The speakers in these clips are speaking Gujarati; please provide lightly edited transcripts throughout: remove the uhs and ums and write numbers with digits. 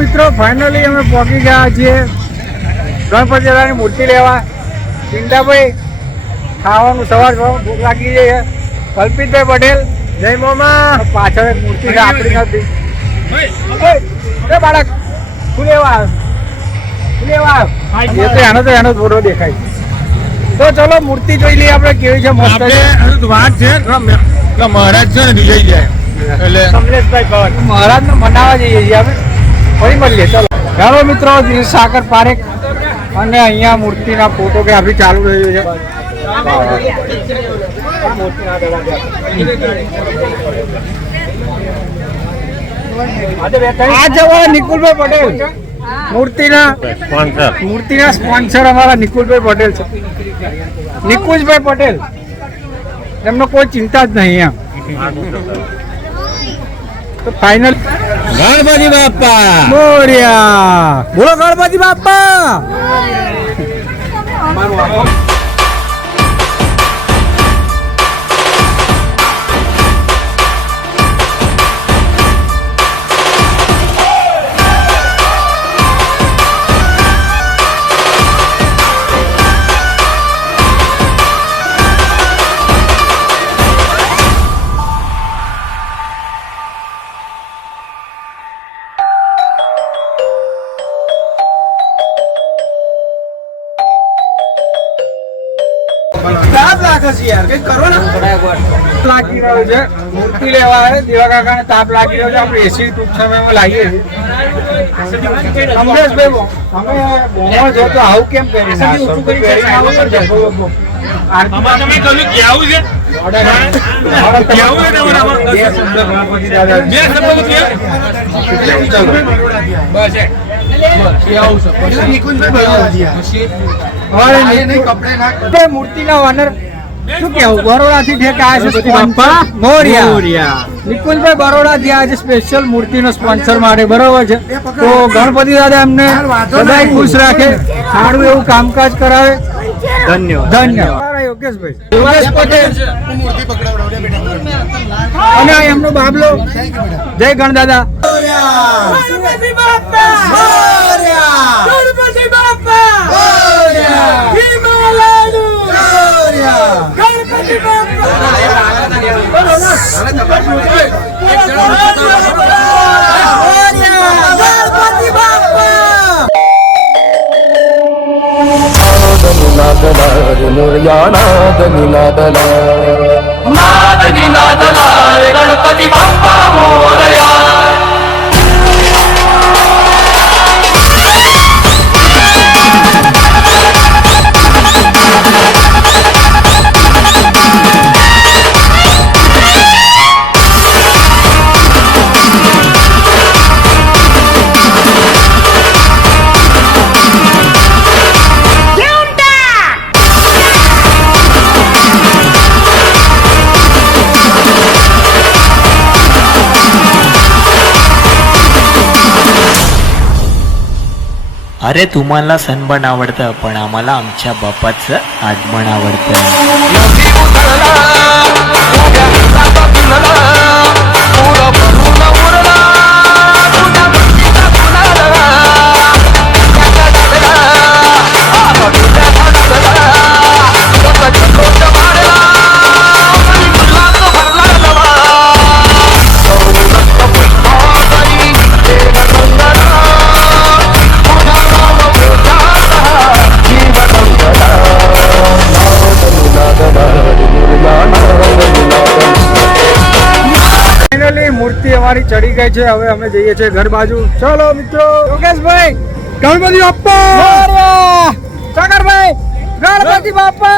મિત્રો ફાઇનલી અમે પહોંચી ગયા છીએ ગણપતિ દાદાની મૂર્તિ લેવા. ચિંતાભાઈ ખાવાનું સવાર ભૂખ લાગી છે. કલ્પિતભાઈ પટેલ જય મોમાં. પાછળ એક મૂર્તિ છે આપણી નથી. બાળક શું લેવા એનો જ ફોટો દેખાય. તો ચલો મૂર્તિ જોઈ લઈએ આપણે કેવી છે. મસ્ત વાત છે મહારાજ છે ને વિજય જાય એટલે કમલેશભાઈ મહારાજ ને મનાવવા જઈએ છીએ આપણે. ફરી મળીએ. ચલો ચાલો મિત્રો. સાગર પારેખ અને અહીંયા મૂર્તિના ફોટોગ્રાફી ચાલુ રહ્યું છે. આ જવા નિકુલભાઈ પટેલ મૂર્તિના સ્પોન્સર અમારા નિકુલભાઈ પટેલ છે. નિકુંજભાઈ પટેલ એમનો કોઈ ચિંતા જ નહીં એમ. તો ફાઇનલ ગણપતિ બાપા મોર્યા. બોલો ગણપતિ બાપા. લાગી રહ્યો છે મૂર્તિ લેવા દેવા કાકાને તાપ લાગી રહ્યો છે. આપણે એસી ટૂંક સમયમાં લાવીએ છીએ. કમલેશભાઈ અમે બોમો છો તો આવું કેમ પહેરી મૂર્તિના ઓનર શું કેવું બરોડા થી નિકુંજભાઈ બરોડા થી આજે સ્પેશિયલ મૂર્તિનો સ્પોન્સર માટે બરોબર છે. તો ગણપતિ દાદા એમને સદાય ખુશ રાખે, સારું એવું કામકાજ કરાવે. ધન્યવાદ યોગેશ પટેલ અને એમનો બાબલો જય ગણદાદા. ગણપતિ બાપ્પા મોરયા. अरे तुम्हाला सणबण आवडतं पण आम्हाला आमच्या बाप्पाचं आगमन आवडतं. મૂર્તિ અમારી ચડી ગઈ છે. હવે અમે જઈએ છીએ ઘર બાજુ. ચલો મિત્રો. યોગેશભાઈ ગણપતિ બાપ્પા. સાગરભાઈ ગણપતિ બાપ્પા.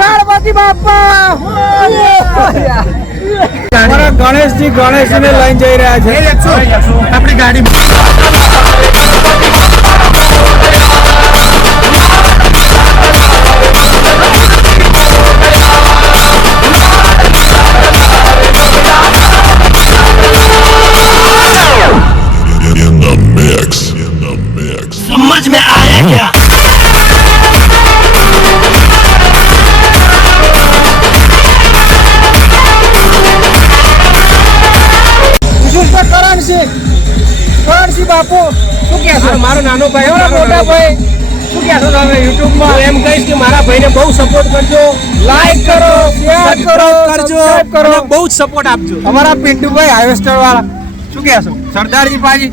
ગણપતિ બાપ્પા. ગણેશજી ને લઈને જઈ રહ્યા છે આપણી ગાડી. समझ में आया क्या? વિશેષ કરણ છે. ગણપતિ બાપુ શું કહેશો? મારો નાનો ભાઈ એવડા મોટા ભાઈ શું કહેશો તમે યુટ્યુબમાં? હું એમ કહીશ કે મારા ભાઈને બહુ સપોર્ટ કરજો, લાઈક કરો, શેર કરો, કરજો, સબસ્ક્રાઇબ કરો. અને બહુ જ સપોર્ટ આપજો. અમારા પિન્ટુભાઈ હાર્વેસ્ટર વાળા શું કહેશો? સરદારજી પાજી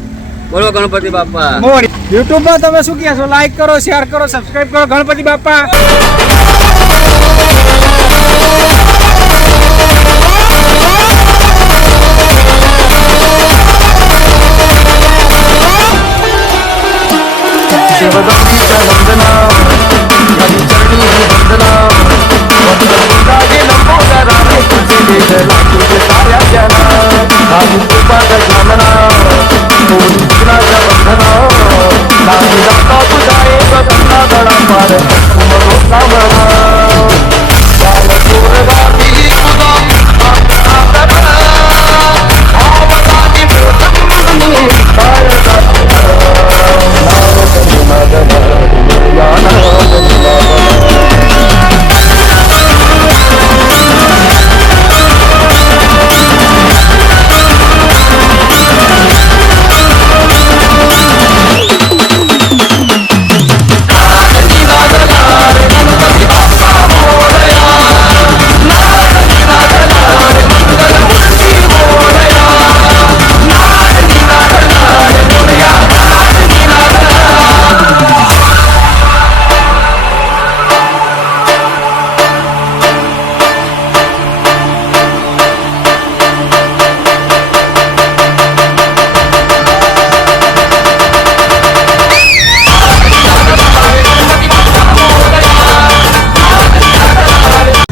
બોલો ગણપતિ બાપા. મોરી યુટ્યુબમાં તમે શું કહેશો? લાઈક કરો, શેર કરો, સબસ્ક્રાઇબ કરો. ગણપતિ બાપા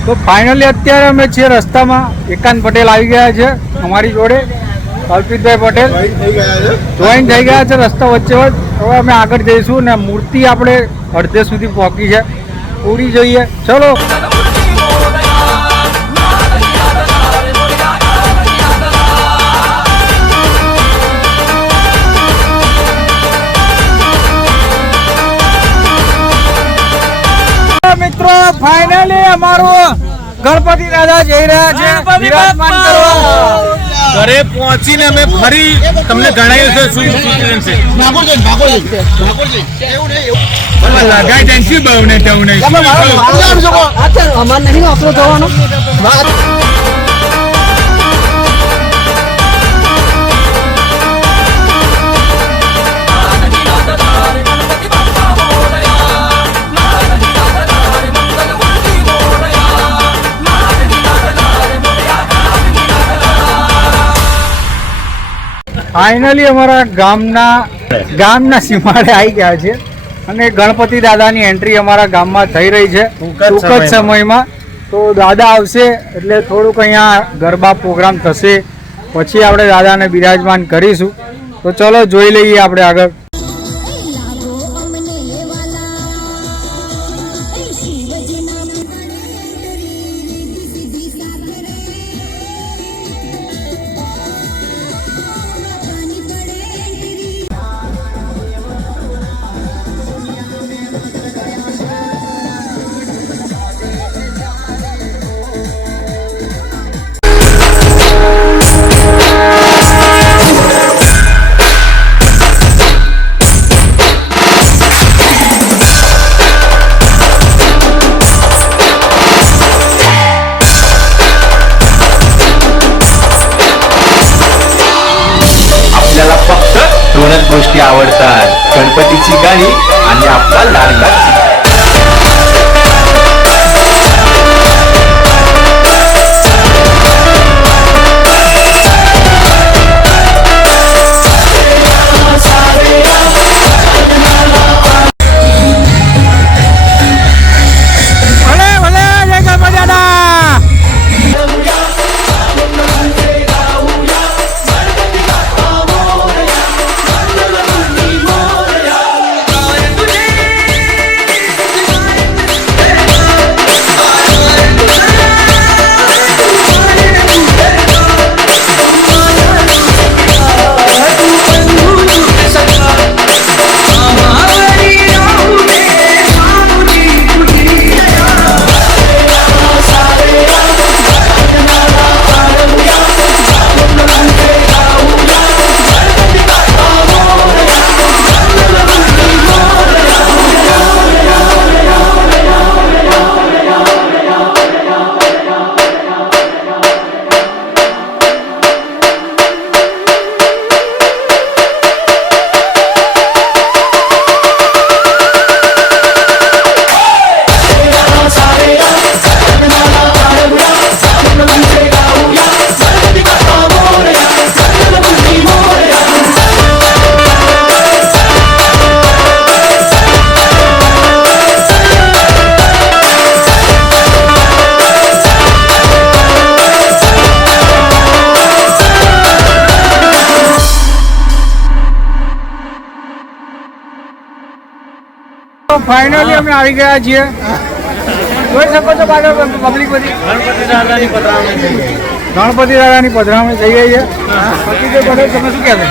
તો ફાઇનલી અત્યારે અમે છીએ રસ્તામાં. એકાંત પટેલ આવી ગયા છે અમારી જોડે, કલ્પિતભાઈ પટેલ જોઈન થઈ ગયા છે રસ્તા વચ્ચે વચ્ચે. હવે અમે આગળ જઈશું ને મૂર્તિ આપણે અડધે સુધી પહોંચી છે, ઉડી જઈએ. ચલો મિત્રો, ફાઇનલી અમારું ગણપતિ દાદા જઈ રહ્યા છે વિરાજમાન કરવા. ઘરે પહોંચીને અમે ફરી તમને જણાવ્યું છે શું લગાઈ જાય છે બહુ ને તેવું નહીં. અમારે નહીં આપણો જવાનો. ફાઇનલી અમારા ગામના સીમાડે આવી ગયા છે અને ગણપતિ દાદાની એન્ટ્રી અમારા ગામમાં થઈ રહી છે ટૂંક જ સમયમાં. તો દાદા આવશે એટલે થોડુંક અહીંયા ગરબા પ્રોગ્રામ થશે, પછી આપણે દાદાને બિરાજમાન કરીશું. તો ચલો જોઈ લઈએ આપણે આગળ. दोनच गोष्टी आवडतात, गणपतीची गाणी आणि आपला लाडका ફાઇનલી અમે આવી ગયા છીએ. જોઈ શકો છો પાછળ પબ્લિક બધી ગણપતિ દાદાની પધરામણી થઈ ગઈ. ગણપતિ દાદાની પધરામણી થઈ ગઈ છે. પછી જે બધું તમે શું કહેશો?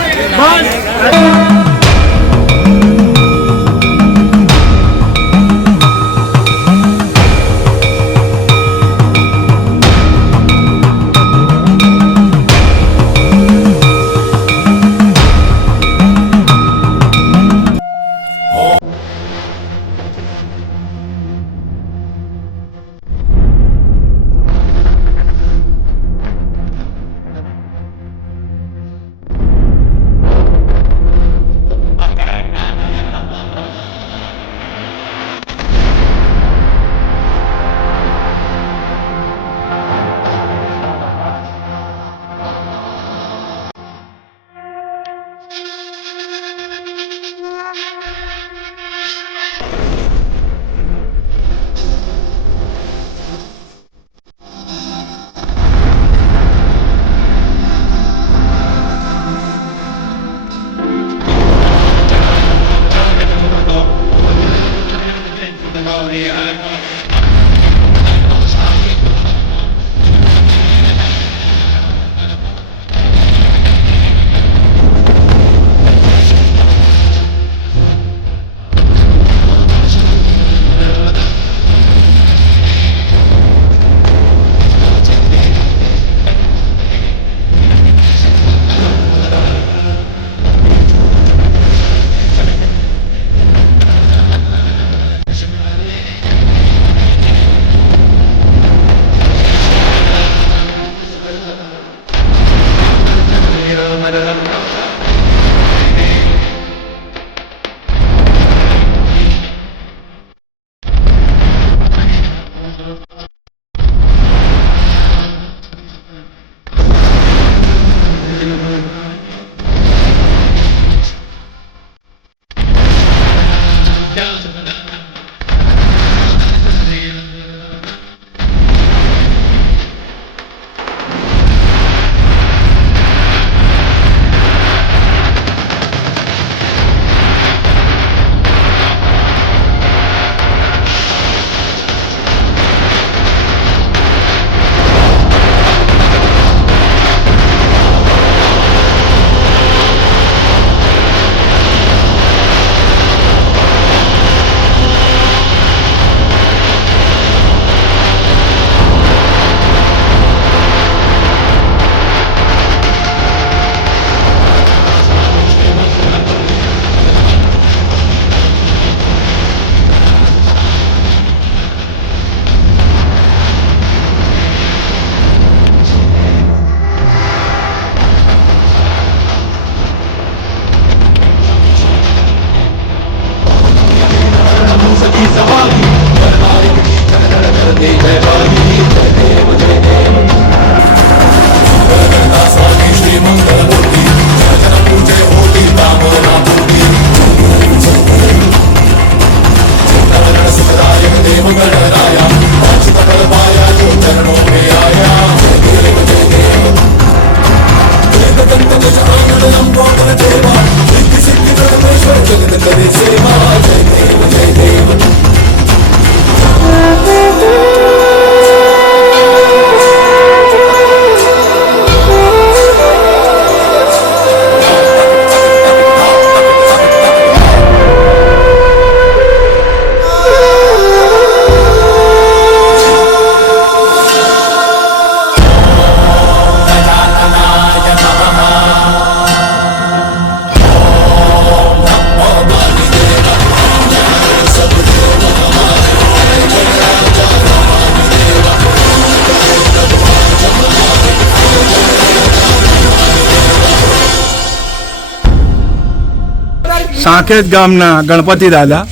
સાંકેત ગામના ગણપતિ દાદા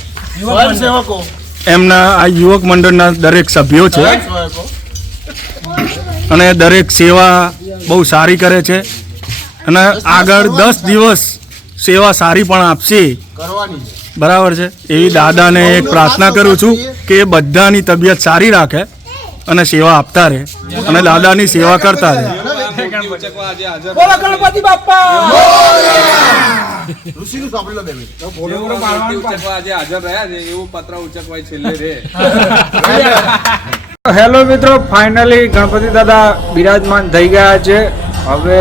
એમના આ યુવક મંડળના દરેક સભ્યો છે અને દરેક સેવા બહુ સારી કરે છે અને આગળ 10 દિવસ સેવા સારી પણ આપશે બરાબર છે એવી દાદાને એક પ્રાર્થના કરું છું કે બધાની તબિયત સારી રાખે અને સેવા આપતા રહે અને દાદાની સેવા કરતા રહે. બોલો ગણપતિ બાપ્પા. હેલો મિત્રો, ફાઇનલી ગણપતિ દાદા બિરાજમાન થઈ ગયા છે. હવે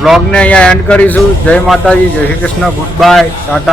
વ્લોગને અહીંયા એન્ડ કરીશું. જય માતાજી, જય શ્રી કૃષ્ણ, ગુડ બાય, ટાટા.